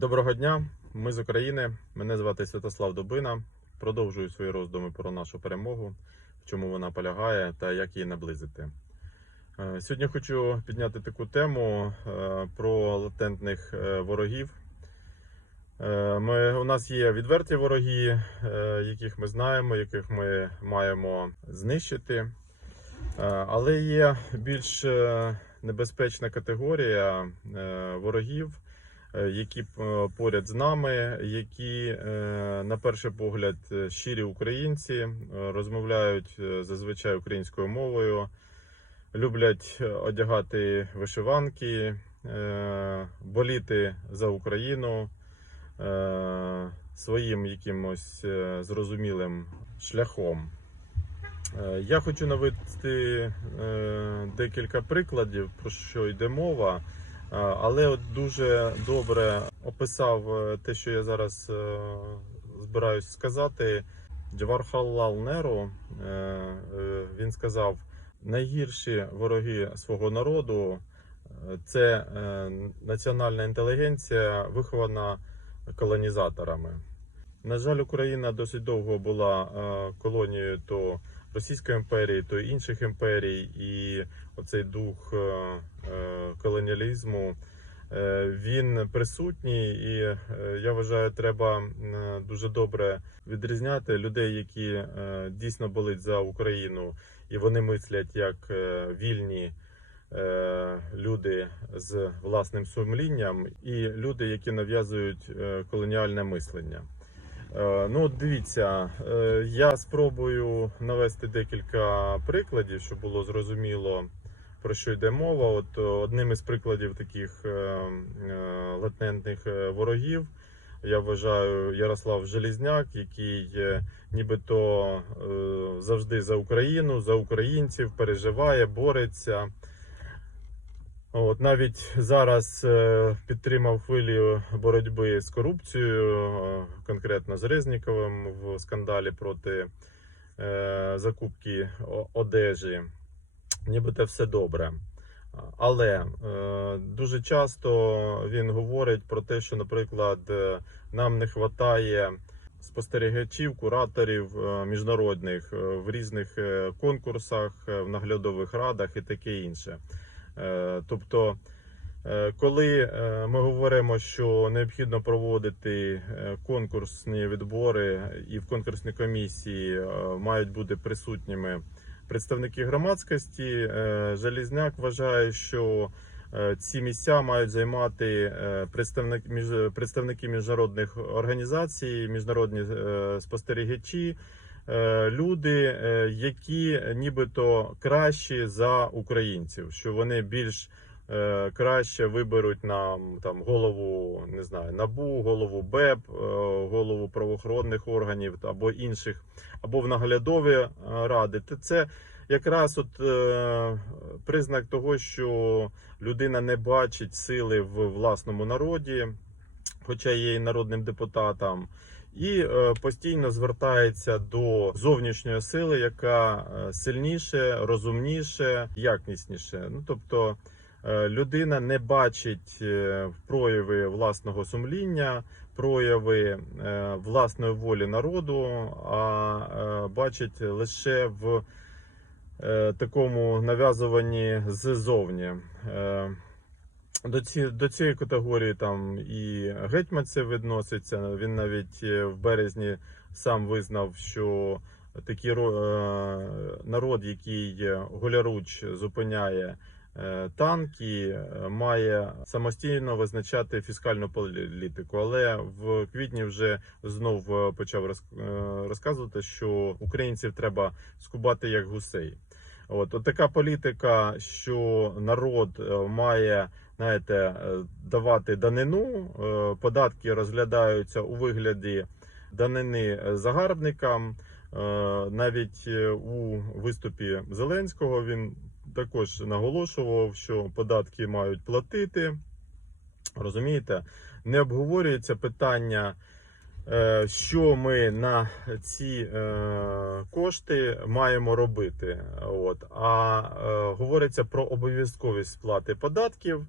Доброго дня, ми з України. Мене звати Святослав Дубина. Продовжую свої роздуми про нашу перемогу, в чому вона полягає та як її наблизити. Е, Сьогодні хочу підняти таку тему е, про латентних е, ворогів. Ми, у нас є відверті вороги, яких ми знаємо, яких ми маємо знищити. Але є більш небезпечна категорія ворогів, які е, поряд з нами, які, е, на перший погляд, е, щирі українці, розмовляють зазвичай українською мовою, люблять одягати вишиванки, боліти за Україну своїм якимось зрозумілим шляхом. Я хочу навести декілька прикладів, про що йде мова, але от дуже добре описав е, те, що я зараз е, збираюсь сказати. Джавархаллал Неру е, він сказав: найгірші вороги свого народу це національна інтелігенція, вихована колонізаторами. На жаль, Україна досить довго була е, колонією то Російської імперії, то інших імперій, і оцей дух е, е, колоніалізму він присутній, і я вважаю, треба дуже добре відрізняти людей, які дійсно болить за Україну, і вони мислять як вільні. Люди з власним сумлінням і люди, які нав'язують колоніальне мислення. Е, Ну, дивіться, е, я спробую навести декілька прикладів, щоб було зрозуміло про що йде мова. От е, одним із прикладів таких латентних ворогів я вважаю Ярослав Желізняк, який нібито завжди за Україну, за українців переживає, бореться. От навіть зараз е, підтримав хвилю боротьби з корупцією, е, конкретно з Резніковим в скандалі проти е, закупки одежі. Нібито все добре. Але дуже часто він говорить про те, що, наприклад, нам не вистачає спостерігачів, кураторів міжнародних в різних конкурсах, в наглядових радах і таке інше. Е, Тобто, е, коли е, ми говоримо, що необхідно проводити конкурсні відбори і в конкурсній комісії мають бути присутніми представники громадськості, Желізняк вважає, що ці місця мають займати представники міжнародних організацій, міжнародні спостерігачі, люди, е, які нібито кращі за українців, що вони більш е, краще виберуть нам там голову, не знаю, набу, голову БЕП, е, голову правоохоронних органів або інших, або в наглядові е, ради. Це якраз от е, признак того, що людина не бачить сили в власному народі, хоча є і народним депутатом. І е, постійно звертається до зовнішньої сили, яка е, сильніше, розумніше, якісніше. Ну тобто е, людина не бачить прояви власного сумління, прояви власної волі народу, а бачить лише в такому нав'язуванні ззовні. До, ці, до цієї категорії там і гетьманцев відноситься. Він навіть е, в березні сам визнав, що такий е, народ, який голяруч зупиняє е, танки, е, має самостійно визначати фіскальну політику. Але в квітні вже знов е, почав роз- розказувати, що українців треба скубати як гусей. От, от така політика, що народ е, має знаєте, е, давати данину, е, податки розглядаються у вигляді данини загарбникам. Навіть у виступі Зеленського він також наголошував, що податки мають платити. Розумієте, не обговорюється питання що ми на ці е, кошти маємо робити. От. А е, говориться про обов'язковість сплати податків.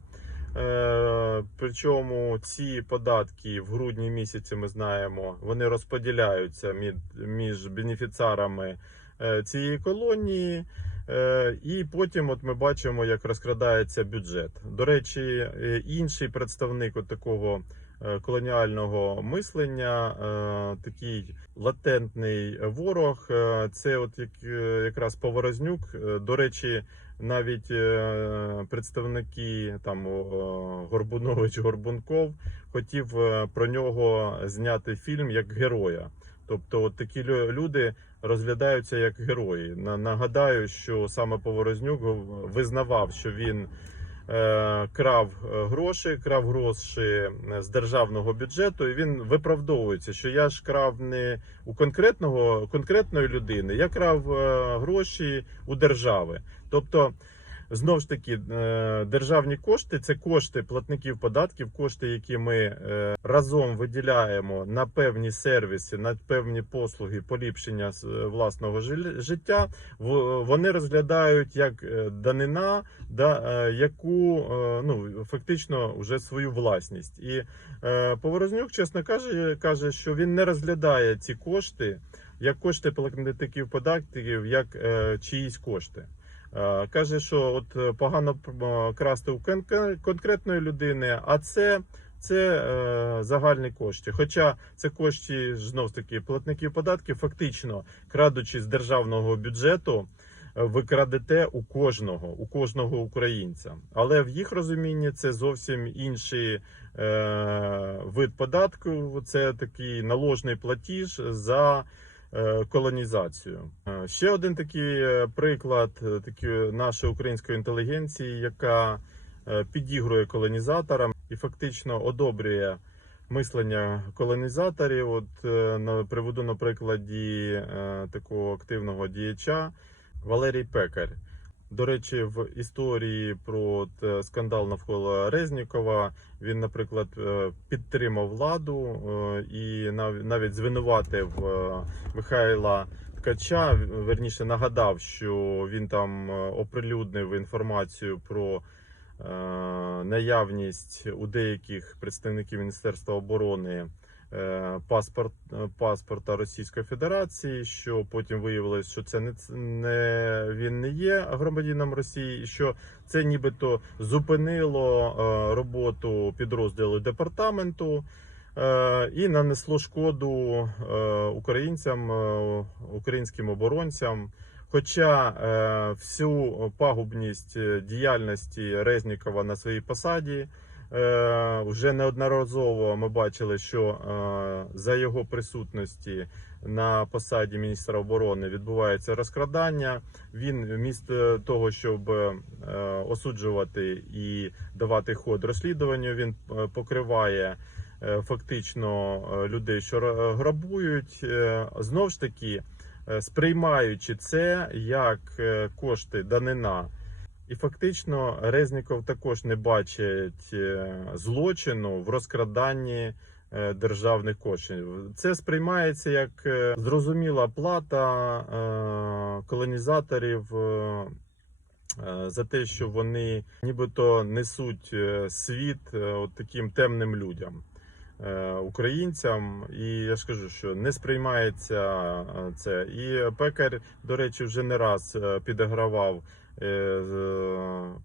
Е, Причому ці податки в грудні місяці ми знаємо, вони розподіляються між, е, цієї колонії. Е, І потім от ми бачимо, як розкрадається бюджет. До речі, е, інший представник от такого е, колоніального мислення, е, такий латентний ворог, е, це от як, е, якраз Поворознюк. Е, До речі, навіть е, представники там Горбунович Горбунков хотів е, про нього зняти фільм як героя. Тобто, от такі люди розглядаються як герої. Нагадаю, що саме Поворознюк визнавав, що він е, крав е, гроші, крав гроші е, з державного бюджету, і він виправдовується, що я ж крав не у конкретного конкретної людини, я крав е, гроші у держави. Тобто. Знову ж таки, е, державні кошти це кошти платників податків, кошти, які ми е, разом виділяємо на певні сервіси, на певні послуги поліпшення власного життя. Вони розглядають як е, данина, да, яку ну фактично вже свою власність. І Поворознюк, чесно каже, каже, що він не розглядає ці кошти як кошти платників податків, як чиїсь кошти. Е, Каже, що от е, погано е, красти у конкретної людини, а це, це загальні кошти. Хоча це кошти знов таки платників податків, фактично крадучи з державного бюджету, ви крадете у кожного, у кожного українця. Але в їх розумінні це зовсім інший е, вид податку. Це такий наложний платіж за колонізацію. Е, Ще один такий е, приклад е, такі нашої української інтелігенції, яка е, підігрує колонізаторам і фактично одобрює мислення колонізаторів. От е, приведу на прикладі е, такого активного діяча Валерій Пекар. До речі, в історії про е, скандал навколо Резнікова він, наприклад, е, підтримав владу е, і нав- навіть звинуватив Михайла Ткача. Верніше нагадав, що він там оприлюднив інформацію про наявність у деяких представників Міністерства оборони паспорт, е, паспорта Російської Федерації, що потім виявилось, що це не, не він не є громадянином Росії, і що це нібито зупинило е, роботу підрозділу департаменту. е, І нанесло шкоду е, українцям, е, українським оборонцям. Хоча е, всю пагубність е, діяльності Резнікова на своїй посаді е, вже неодноразово ми бачили, що е, за його присутності на посаді міністра оборони відбувається розкрадання. Він вмісто того, щоб е, осуджувати і давати ход розслідуванню, він е, покриває. е, Фактично е, людей, що грабують, Е, знов ж таки е, сприймаючи це як е, кошти данина. І фактично Резніков також не бачить е, злочину в розкраданні е, державних коштів. Це сприймається як е, зрозуміла плата колонізаторів. За те, що вони нібито несуть світ от таким темним людям, українцям, і я ж кажу, що не сприймається це. І пекар, до речі, вже не раз підігравав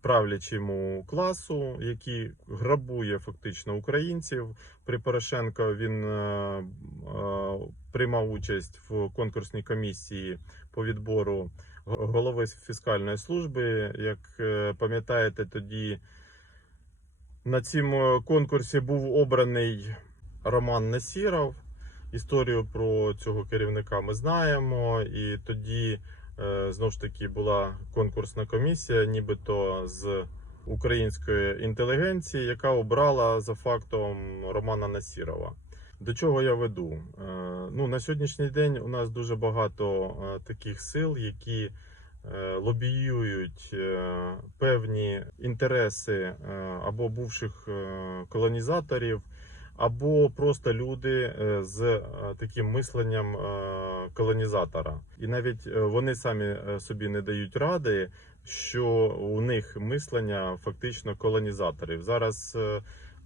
правлячому класу, який грабує фактично українців. При Порошенко він е, е, приймав участь в конкурсній комісії по відбору голови фіскальної служби. Як е, пам'ятаєте, тоді на цьому конкурсі був обраний Роман Насіров. Історію про цього керівника ми знаємо, і тоді е, знову ж таки була конкурсна комісія, нібито з української інтелігенції, яка обрала за фактом Романа Насірова. До чого я веду? Е, Ну, на сьогоднішній день у нас дуже багато е, таких сил, які е, лобіюють е, певні інтереси е, або бувших е, колонізаторів, або просто люди е, з е, таким мисленням е, колонізатора. І навіть вони самі собі не дають ради, що у них мислення фактично колонізаторів. Зараз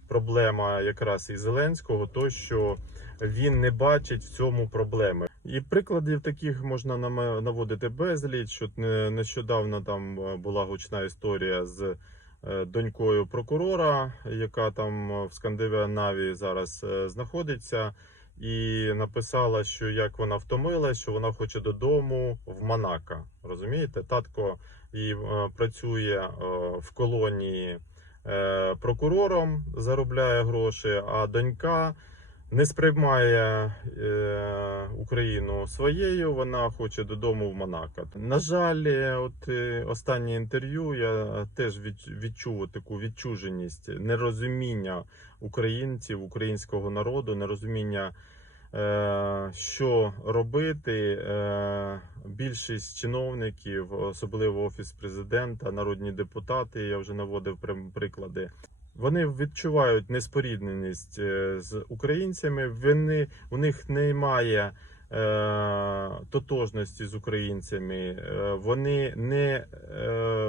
проблема якраз і Зеленського, то що він не бачить в цьому проблеми. І прикладів таких можна наводити безліч. Не- нещодавно там була гучна історія з донькою прокурора, яка там е, в Скандинавії зараз е, знаходиться, і написала, що як вона втомилась, що вона хоче додому в Монако. Розумієте, татко і е, працює е, в колонії е, прокурором, заробляє гроші, а донька не сприймає е, Україну своєю, вона хоче додому в Монако. На жаль, е, от е, останнє інтерв'ю я теж від, відчув таку відчуженість, нерозуміння українців, українського народу, нерозуміння. е, Що робити? Більшість чиновників, особливо офіс президента, народні депутати, я вже наводив прям приклади. Вони відчувають неспорідненість е, з українцями. Вони у них немає е, тотожності з українцями. Е, вони не е,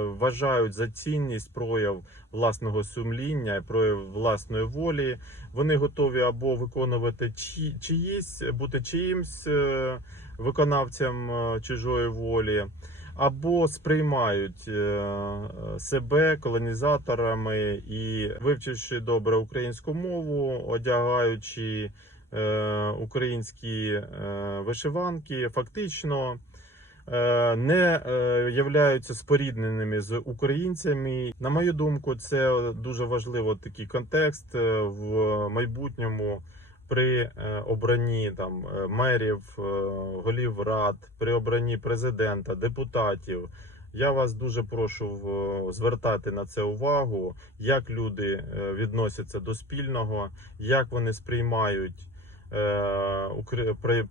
вважають за цінність прояв власного сумління, прояв власної волі. Вони готові або виконувати чи, чиїсь, бути чиїмсь е, виконавцям е, чужої волі або сприймають е, себе колонізаторами і, вивчивши добре українську мову, одягаючи е, українські е, вишиванки, фактично не являються спорідненими з українцями. На мою думку, це дуже важливо такий контекст в майбутньому при е, обранні там е, мерів, е, голів рад, при обранні президента, депутатів. Я вас дуже прошу звертати на це увагу, як люди відносяться до спільного, як вони сприймають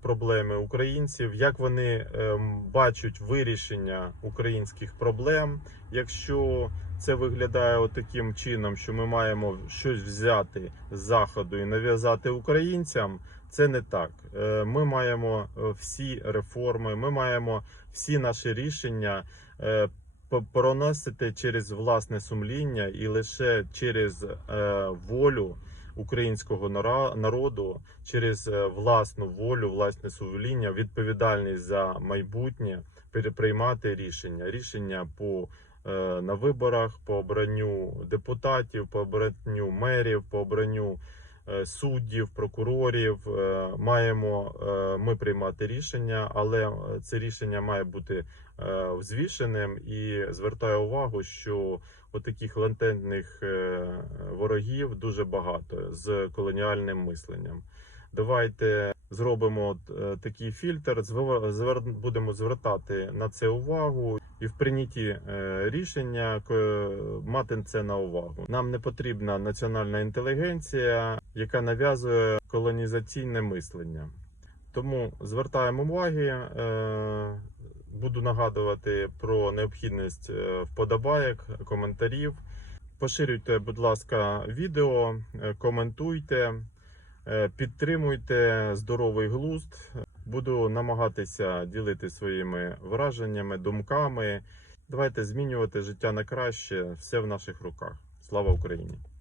проблеми українців, як вони ем, бачать вирішення українських проблем. Якщо це виглядає таким чином, що ми маємо щось взяти з заходу і нав'язати українцям. Це не так. Е, Ми маємо е, всі реформи, ми маємо всі наші рішення е, проносити через власне сумління і лише через волю українського народу, через власну волю, власне сумління, відповідальність за майбутнє переприймати рішення. Рішення по на виборах по обранню депутатів, по обранню мерів, по обранню е, суддів, прокурорів. Е, Маємо е, ми приймати рішення, але е, це рішення має бути е, взвішеним і звертаю увагу, що отаких латентних е, ворогів дуже багато з колоніальним мисленням. Давайте зробимо е, такий фільтр, будемо звертати на це увагу і в прийнятті е, рішення ко- мати це на увагу. Нам не потрібна національна інтелігенція, яка нав'язує колонізаційне мислення. Тому звертаємо уваги. е, Буду нагадувати про необхідність е, вподобайок, коментарів. Поширюйте, будь ласка, відео, е, коментуйте, е, підтримуйте здоровий глузд. Буду намагатися ділити своїми враженнями, думками. Давайте змінювати життя на краще. Все в наших руках. Слава Україні!